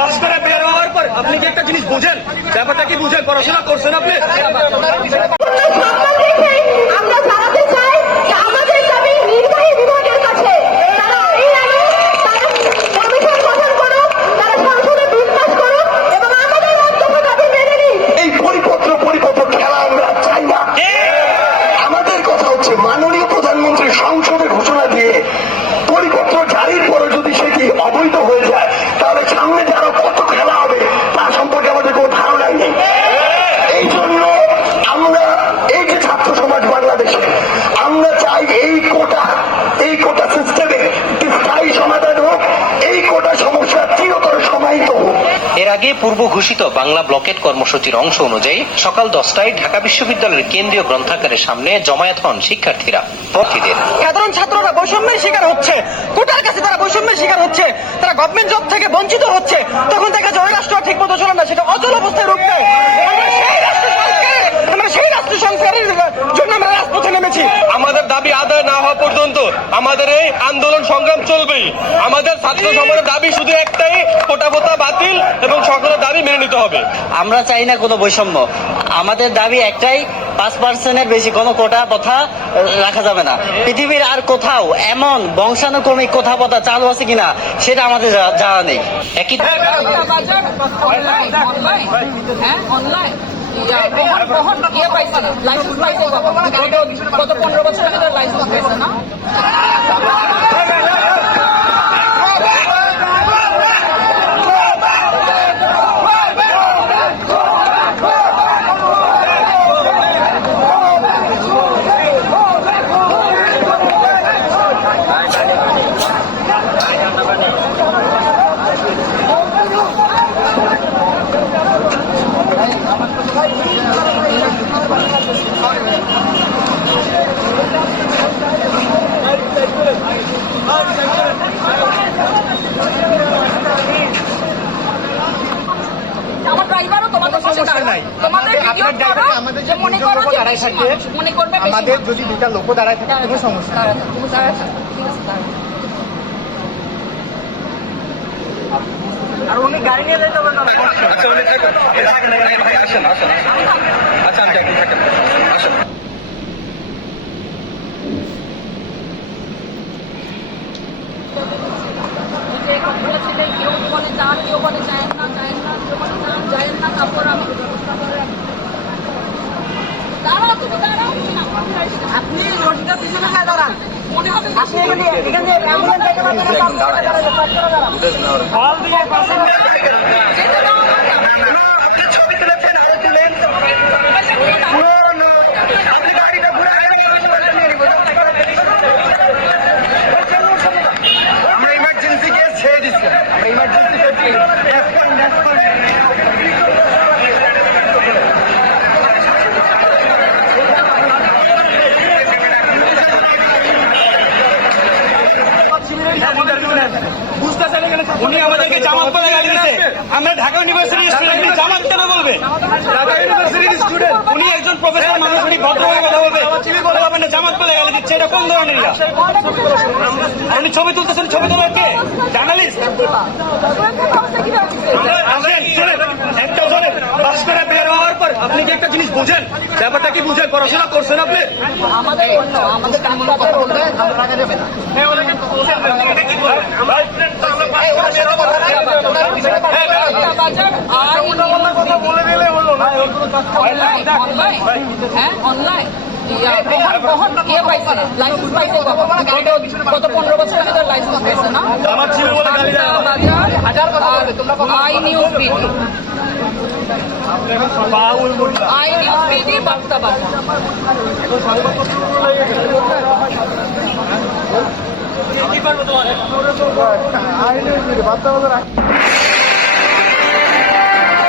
Pass করে বের হওয়ার পর আপনি কি একটা জিনিস বুঝেন? ব্যাপারটা কি বুঝেন? পড়াশোনা করছেন আপনি? মাননীয় প্রধানমন্ত্রী সংসদে ঘোষণা দিয়ে পরিপত্র জারির পরে যদি সেটি অবৈধ হয়ে যায়, তাহলে সামনে যে আরো কত খেলা হবে তা সম্পর্কে আমাদের কোনো ধারণাই নেই। এই জন্য আমরা এই যে ছাত্র সমাজ বাংলাদেশে আমরা চাই এই কোটা সিস্টেমে স্থায়ী সমাধান হোক, এই কোটা সমস্যা চিরতরে সমাহিত হোক। এর আগে পূর্ব ঘোষিত বাংলা ব্লকেট কর্মসূচির অংশ অনুযায়ী সকাল 10টায় ঢাকা বিশ্ববিদ্যালয়ের কেন্দ্রীয় গ্রন্থাগারের সামনে জমায়েত হন শিক্ষার্থীরা। প্রার্থীদের সাধারণ ছাত্ররা বৈষম্যের শিকার হচ্ছে, কোটার কাছে তারা বৈষম্যের শিকার হচ্ছে, তারা গভর্নমেন্ট জব থেকে বঞ্চিত হচ্ছে। তখন দেখা যায় রাষ্ট্র ঠিক মতো চলে না, সেটা অচল অবস্থায় রূপ নেয়। আমরা সেই রাষ্ট্র সংস্কারের জন্য আমরা রাজপথে নেমেছি। আমাদের দাবি আদায় না হওয়া পর্যন্ত আমাদের এই আন্দোলন সংগ্রাম চলবেই। আমাদের ছাত্র সমাজের দাবি শুধু একটাই, কোটা বাতিল এবং সকলের দাবি মেনে নিতে হবে। আমরা চাই না কোনো বৈষম্য, আমাদের দাবি একটাই, 5%-এর বেশি কোনো কোটা কথা রাখা যাবে না। পৃথিবীর আর কোথাও এমন বংশানুক্রমিক কথা চালু আছে কিনা সেটা আমাদের জানা নেই। একই গত 15 বছর আগে লাইসেন্স পেয়েছে না। আমার ড্রাইভারও তোমাদের আমাদের যদি দুটা লোক দাঁড়ায় থাকে কোনো সমস্যা নেই। আর উনি গাড়ি নিয়ে যেতে পারেন না। আচ্ছা আমি একটু থাকেন, আসুন। কেউ বলে চান, কেউ বলে চায় না, যায় না, তারপর আমি দাঁড়াও, তুমি দাঁড়াও, আপনি রশিদার পিছনে হ্যাঁ দাঁড়ান। মনে হবে আপনি এখানে অ্যাম্বুলেন্স দেখতে পাচ্ছেন আমরা ইমার্জেন্সি কেস ছেড়ে দিচ্ছি, আমরা ইমার্জেন্সি করছি। উনি আমাদেরকে জামাত বলে গালি দিচ্ছে। আমরা ঢাকা ইউনিভার্সিটির স্টুডেন্ট, জামাত কেন বলবে? ঢাকা ইউনিভার্সিটির স্টুডেন্ট, উনি একজন প্রফেসর মানুষ, উনি ভদ্রভাবে কথা বলবে, আপনি জামাত বলে গালি দিচ্ছে। এটা কোন ধরনের? উনি ছবি তুলতেছেন, ছবি তোলার কে? জার্নালিস্ট? একটা ধরেন পাস করে বের হওয়ার পর আপনি কি একটা জিনিস বুঝেন? ব্যাপারটা কি বুঝেন? পড়াশোনা করছেন আপনি? আমাদের রাখা যাবে না। অনলাইন লাইসেন্স পাইছে গত 15 বছর আগে লাইসেন্স পেয়েছে না। I news BD, I news BD বার্তা বার্তা